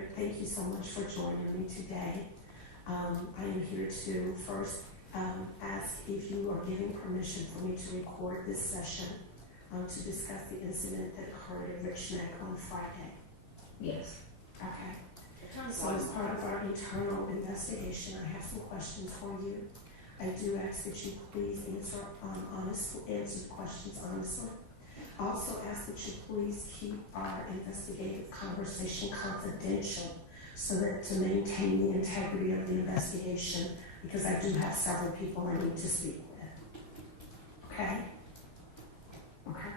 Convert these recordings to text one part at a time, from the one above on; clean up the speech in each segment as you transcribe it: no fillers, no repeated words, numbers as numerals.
Zwerner, thank you so much for joining me today. I am here to first ask if you are giving permission for me to record this session to discuss the incident that occurred at Richneck on Friday. Yes. Okay. So as part of our internal investigation, I have some questions for you. I do ask that you please answer questions honestly. I also ask that you please keep our investigative conversation confidential so that to maintain the integrity of the investigation, because I do have several people I need to speak with. Okay? Okay.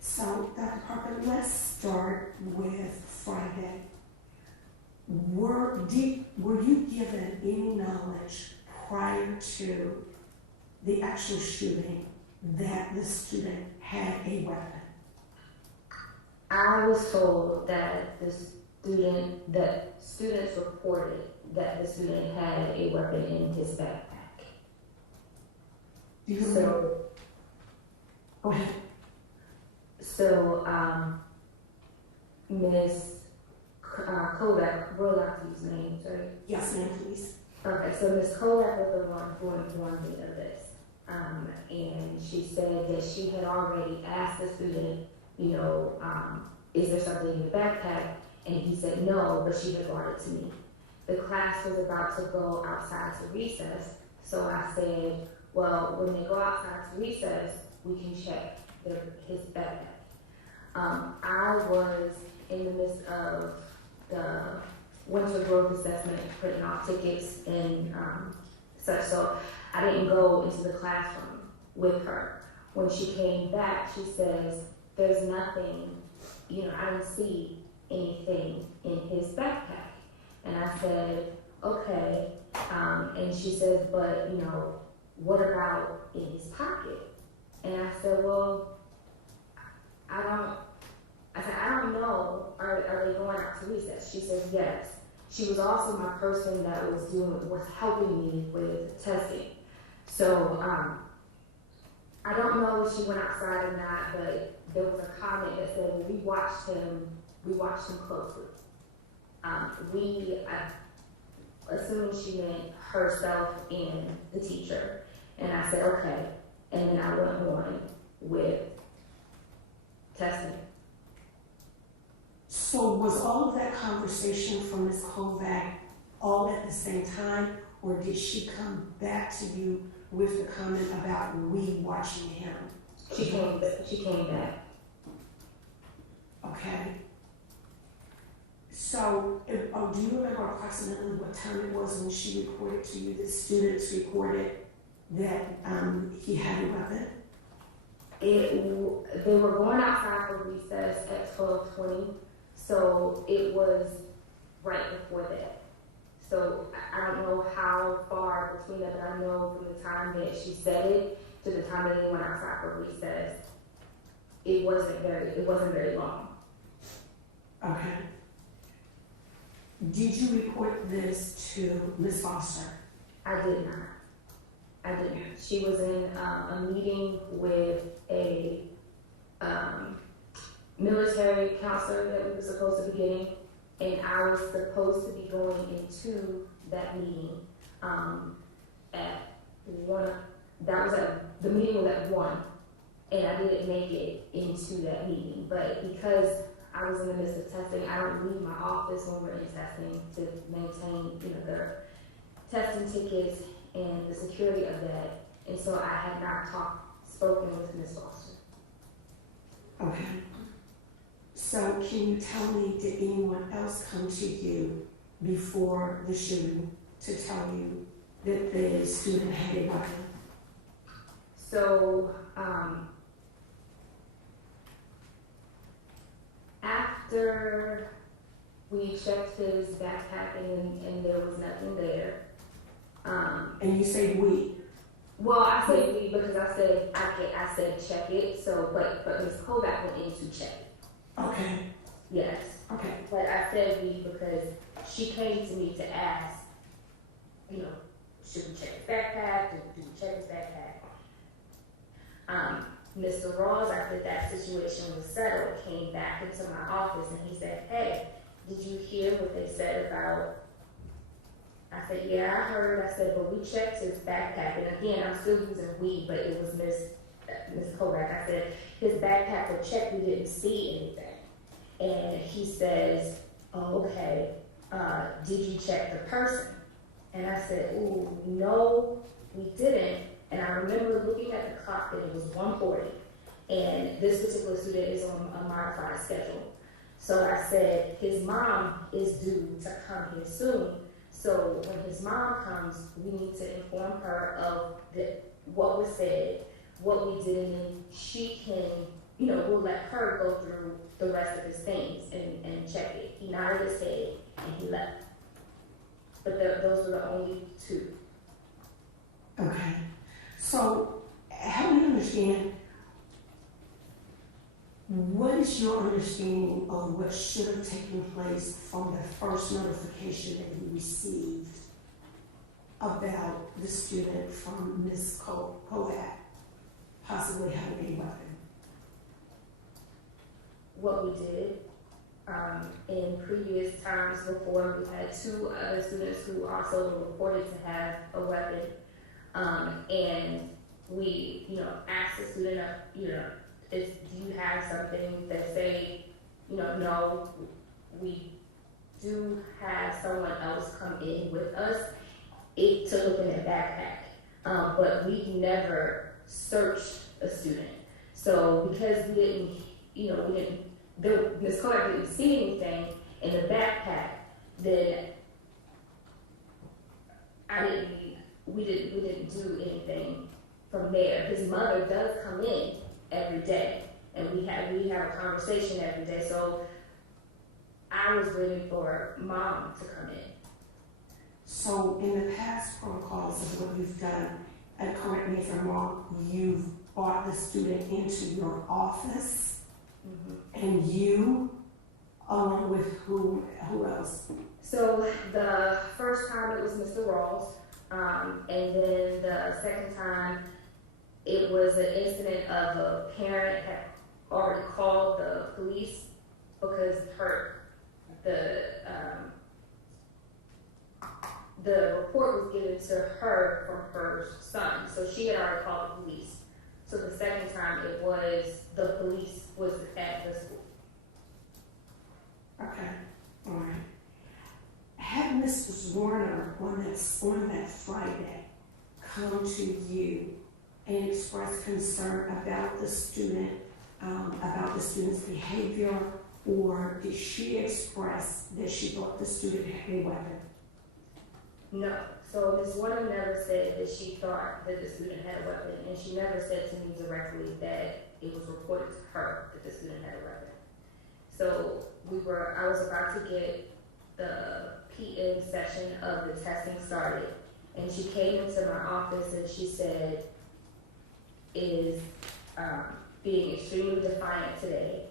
So, Dr. Parker, let's start with Friday. Were you given any knowledge prior to the actual shooting that the student had a weapon? I was told that students reported that the student had a weapon in his backpack. Go ahead. So, Miss Kodak, roll out to use name, sorry. Yes, ma'am, please. Okay, so Miss Kodak was the one who informed me of this. And she said that she had already asked the student, is there something in your backpack? And he said no, but she had brought it to me. The class was about to go outside to recess, so I said, well, when they go outside to recess, we can check his backpack. I was in the midst of the winter growth assessment, printing off tickets and such, so I didn't go into the classroom with her. When she came back, she says, there's nothing, I didn't see anything in his backpack. And I said, okay. And she says, but, what about in his pocket? And I said, well, I don't know. Are they going out to recess? She says, yes. She was also my person that was helping me with testing. So, I don't know if she went outside or not, but there was a comment that said, we watched him closely. I assumed she meant herself and the teacher. And I said, okay. And then I went on with testing. So was all of that conversation from Ms. Kovac all at the same time, or did she come back to you with the comment about we watching him? She came back. Okay. So, do you remember approximately what time it was when she reported to you that students reported that he had a weapon? They were going outside for recess at 12:20, so it was right before that. So I don't know how far between that, but I know from the time that she said it to the time that they went outside for recess, it wasn't very long. Okay. Did you report this to Ms. Foster? I did not. She was in a meeting with a military counselor that we were supposed to be getting, and I was supposed to be going into that meeting at 1. The meeting was at 1, and I didn't make it into that meeting. But because I was in the midst of testing, I don't leave my office when we're in testing to maintain, the testing tickets and the security of that. And so I had not spoken with Ms. Foster. Okay. So can you tell me, did anyone else come to you before the shooting to tell you that the student had a weapon? So, after we checked his backpack and there was nothing there. And you say we? Well, I say we because I said check it. So, but Ms. Kovac went in to check it. Okay. Yes. Okay. But I said we because she came to me to ask, should we check his backpack? Do we check his backpack? Mr. Ross, after that situation was settled, came back into my office and he said, hey, did you hear what they said about, I said, yeah, I heard. I said, but we checked his backpack. And again, I'm still using we, but it was Miss Kovac. I said, his backpack was checked. We didn't see anything. And he says, oh, okay, did you check the person? And I said, ooh, no, we didn't. And I remember looking at the clock and it was 1:40. And this particular student is on a modified schedule. So I said, his mom is due to come here soon. So when his mom comes, we need to inform her of what was said, what we did, and she can, we'll let her go through the rest of his things and check it. He nodded his head and he left. But those were the only two. Okay. So help me understand, what is your understanding of what should have taken place from the first notification that you received about the student from Ms. Kovac possibly having a weapon? What we did in previous times before, we had 2 other students who also were reported to have a weapon, and we, asked the student, do you have something that say, no, we do have someone else come in with us to look in their backpack, but we never searched a student. So because we didn't, Ms. Clark didn't see anything in the backpack, then we didn't do anything from there. His mother does come in every day, and we have a conversation every day. So I was waiting for mom to come in. So in the past protocols of what you've done, and correct me if I'm wrong, you've brought the student into your office, and you, along with who else? So the first time it was Mr. Rawls, and then the second time it was an incident of a parent had already called the police because the report was given to her from her son, so she had already called the police. So the second time it was the police was at the school. Okay, all right. Had Mrs. Zwerner on that Friday come to you and express concern about the student, about the student's behavior, or did she express that she thought the student had a weapon? No. So Ms. Warner never said that she thought that the student had a weapon, and she never said to me directly that it was reported to her that the student had a weapon. So I was about to get the PM session of the testing started, and she came into my office and she said, is being extremely defiant today,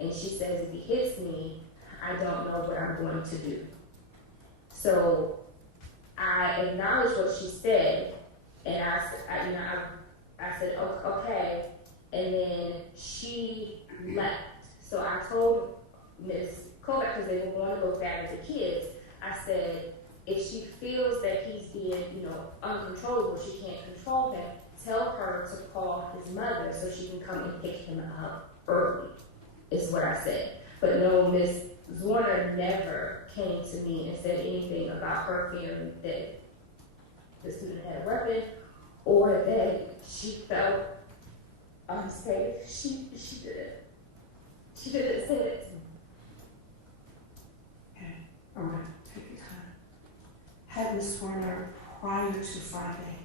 and she says, if he hits me, I don't know what I'm going to do. So I acknowledged what she said, and I said, okay, and then she left. So I told Ms. Kovac, because they were going to go back as the kids, I said, if she feels that he's being, uncontrollable, she can't control him, tell her to call his mother so she can come and pick him up early, is what I said. But no, Ms. Zwerner never came to me and said anything about her fearing that the student had a weapon or that she felt unsafe. She didn't say that to me. Okay, all right, take your time. Had Ms. Zwerner, prior to Friday,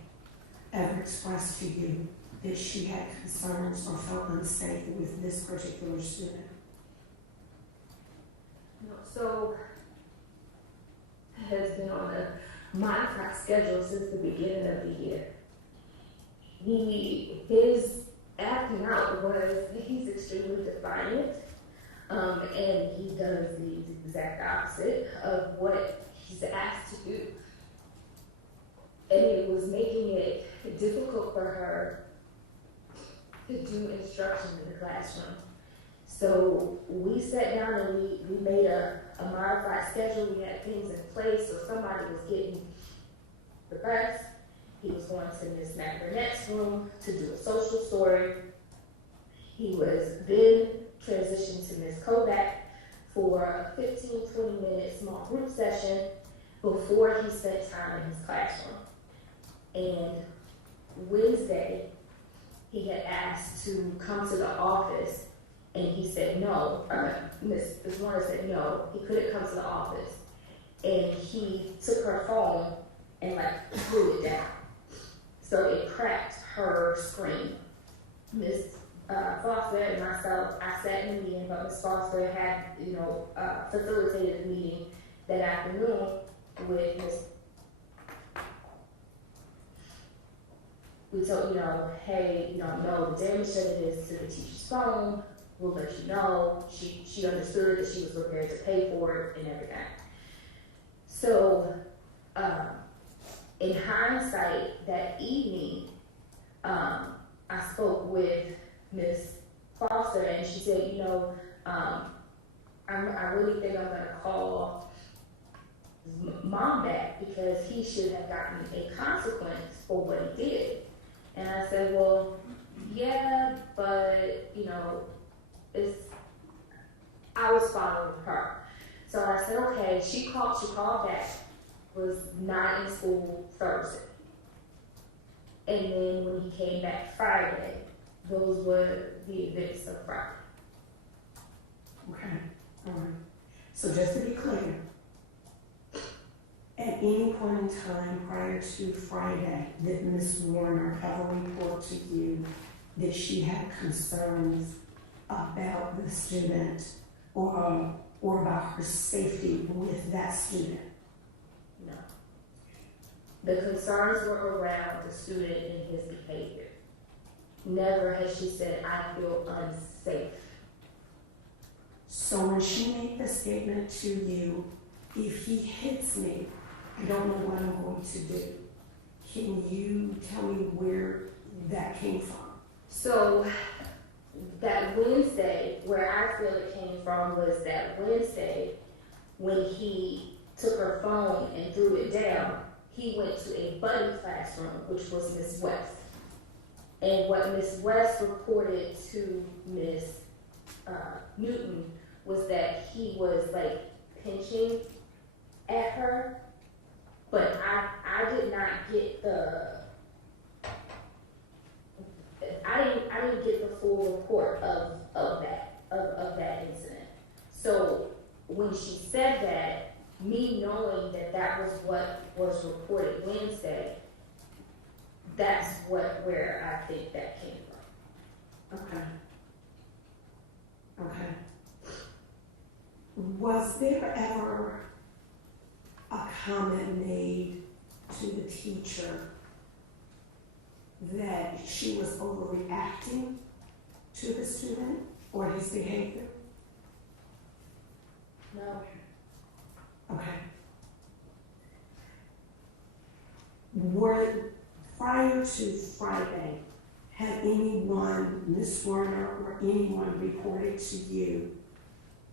ever expressed to you that she had concerns or felt unsafe with this particular student? No, so has been on a modified schedule since the beginning of the year. His acting out was he's extremely defiant, and he does the exact opposite of what he's asked to do. And it was making it difficult for her to do instruction in the classroom. So we sat down and we made a modified schedule. We had things in place. So somebody was getting the bus. He was going to Miss McBurnett's room to do a social story. He was then transitioned to Miss Kovac for a 15-20 minute small group session before he spent time in his classroom. And Wednesday, he had asked to come to the office, and he said no. Miss Zwerner said no, he couldn't come to the office. And he took her phone and threw it down. So it cracked her screen. Miss Foster and myself, I sat in the meeting, but Miss Foster had, facilitated the meeting that afternoon with Miss. We told, hey, no, the damage that it is to the teacher's phone, we'll let you know. She understood that she was prepared to pay for it and everything. So, in hindsight, that evening, I spoke with Miss Foster, and she said, I really think I'm going to call mom back because he should have gotten a consequence for what he did. And I said, well, yeah, but, I was following her. So I said, okay, she called back, was not in school Thursday. And then when he came back Friday, those were the events of Friday. Okay, all right. So just to be clear, at any point in time prior to Friday, did Ms. Warner ever report to you that she had concerns about the student or about her safety with that student? No. The concerns were around the student and his behavior. Never has she said, I feel unsafe. So when she made the statement to you, if he hits me, I don't know what I'm going to do. Can you tell me where that came from? So that Wednesday, where I feel it came from was that Wednesday when he took her phone and threw it down, he went to a buddy classroom, which was Miss West. And what Miss West reported to Miss Newton was that he was pinching at her, but I did not get I didn't get the full report of that incident. So when she said that, me knowing that was what was reported Wednesday, that's where I think that came from. Okay. Okay. Was there ever a comment made to the teacher that she was overreacting to the student or his behavior? No. Okay. Prior to Friday, had anyone, Ms. Werner or anyone, reported to you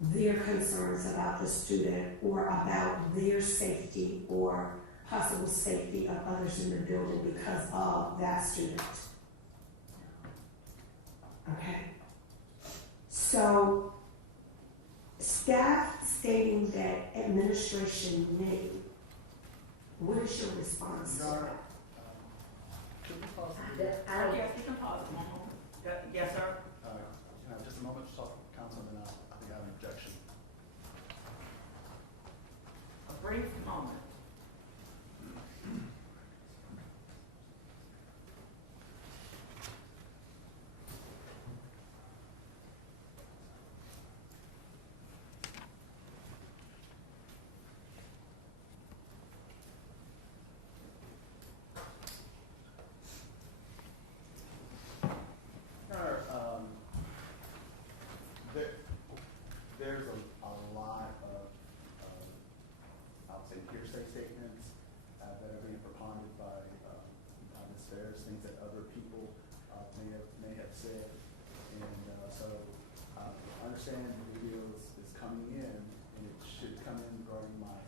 their concerns about the student or about their safety or possible safety of others in the building because of that student? Okay. So, staff stating that administration may, what is your response to that? Could you pause? Yes, you can pause it one moment. Yes, sir. Can I have just a moment to talk to council, and then I think I have an objection. A brief moment. Your Honor, understand the video is coming in, and it should come in regarding my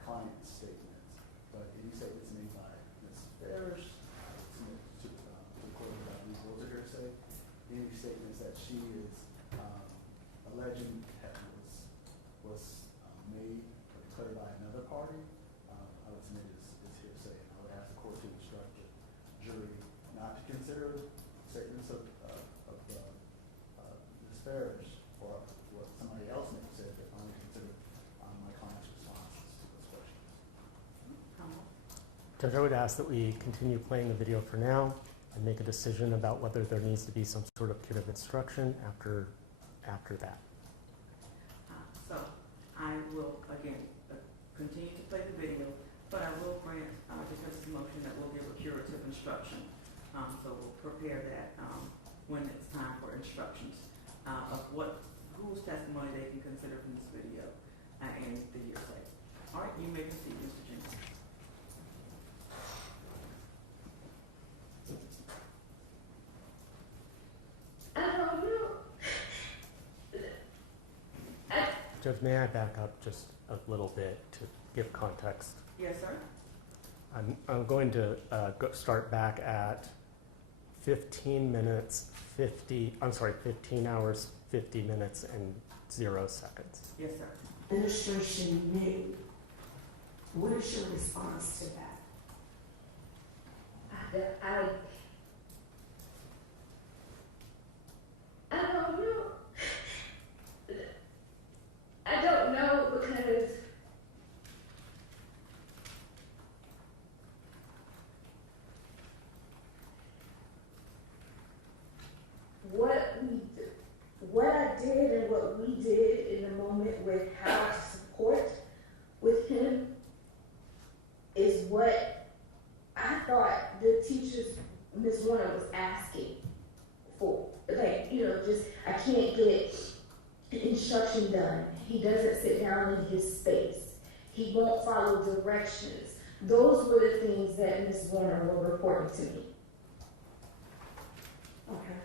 client's statements. But any statements made by Ms. Ferris, submit to the court without these rules are hearsay. Any statements that she is alleging was made or declared by another party, I would submit is hearsay. And I would ask the court to instruct the jury not to consider statements of Ms. Ferris or what somebody else may have said, but only consider my client's responses to those questions. Judge, I would ask that we continue playing the video for now and make a decision about whether there needs to be some sort of kit of instruction after that. So I will, again, continue to play the video, but I will grant, because it's a motion that will give a curative instruction. So we'll prepare that when it's time for instructions of whose testimony they can consider from this video and the hearsay. All right, you may proceed, Mr. Jenkins. I don't know. Judge, may I back up just a little bit to give context? Yes, sir. I'm going to start back at 15 hours, 50 minutes, and 0 seconds. Yes, sir. Administration knew. What is your response to that? I don't know. I don't know because what I did and what we did in the moment with how to support with him is what I thought the teachers, Ms. Warner, was asking for. Like, just, I can't get instruction done. He doesn't sit down in his space. He won't follow directions. Those were the things that Ms. Warner were reporting to me. Okay.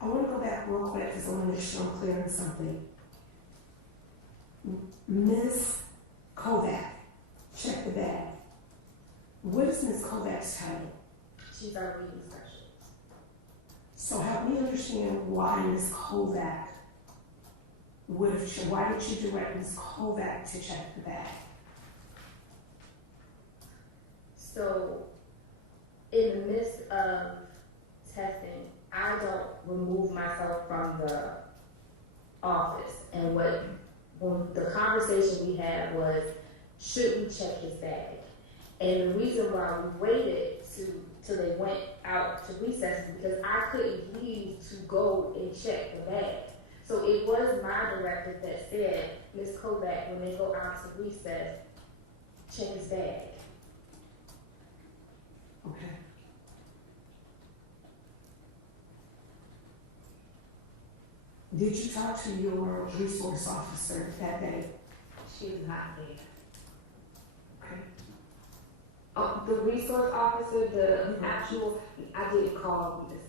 I want to go back real quick because I want to make sure I'm clear on something. Ms. Kovac, check the bag. What is Ms. Kovac's title? She's our reading specialist. So help me understand why Ms. Kovac why did you direct Ms. Kovac to check the bag? So, in the midst of testing, I don't remove myself from the office. And when the conversation we had was, should we check his bag? And the reason why we waited till they went out to recess is because I couldn't leave to go and check the bag. So it was my directive that said, Ms. Kovac, when they go out to recess, check his bag. Okay. Did you talk to your resource officer that day? She's not there. Okay. The resource officer, the actual, I didn't call this,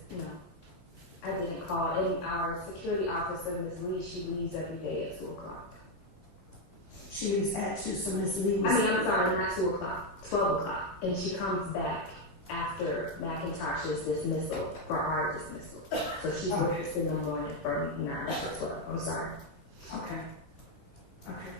I didn't call. And our security officer, Ms. Lee, she leaves every day at 2 o'clock. She leaves at 2, so Ms. Lee was... I'm sorry, not 2 o'clock, 12 o'clock. And she comes back after McIntosh's dismissal, for our dismissal. So she works in the morning from 9 to 12. I'm sorry. Okay. Okay.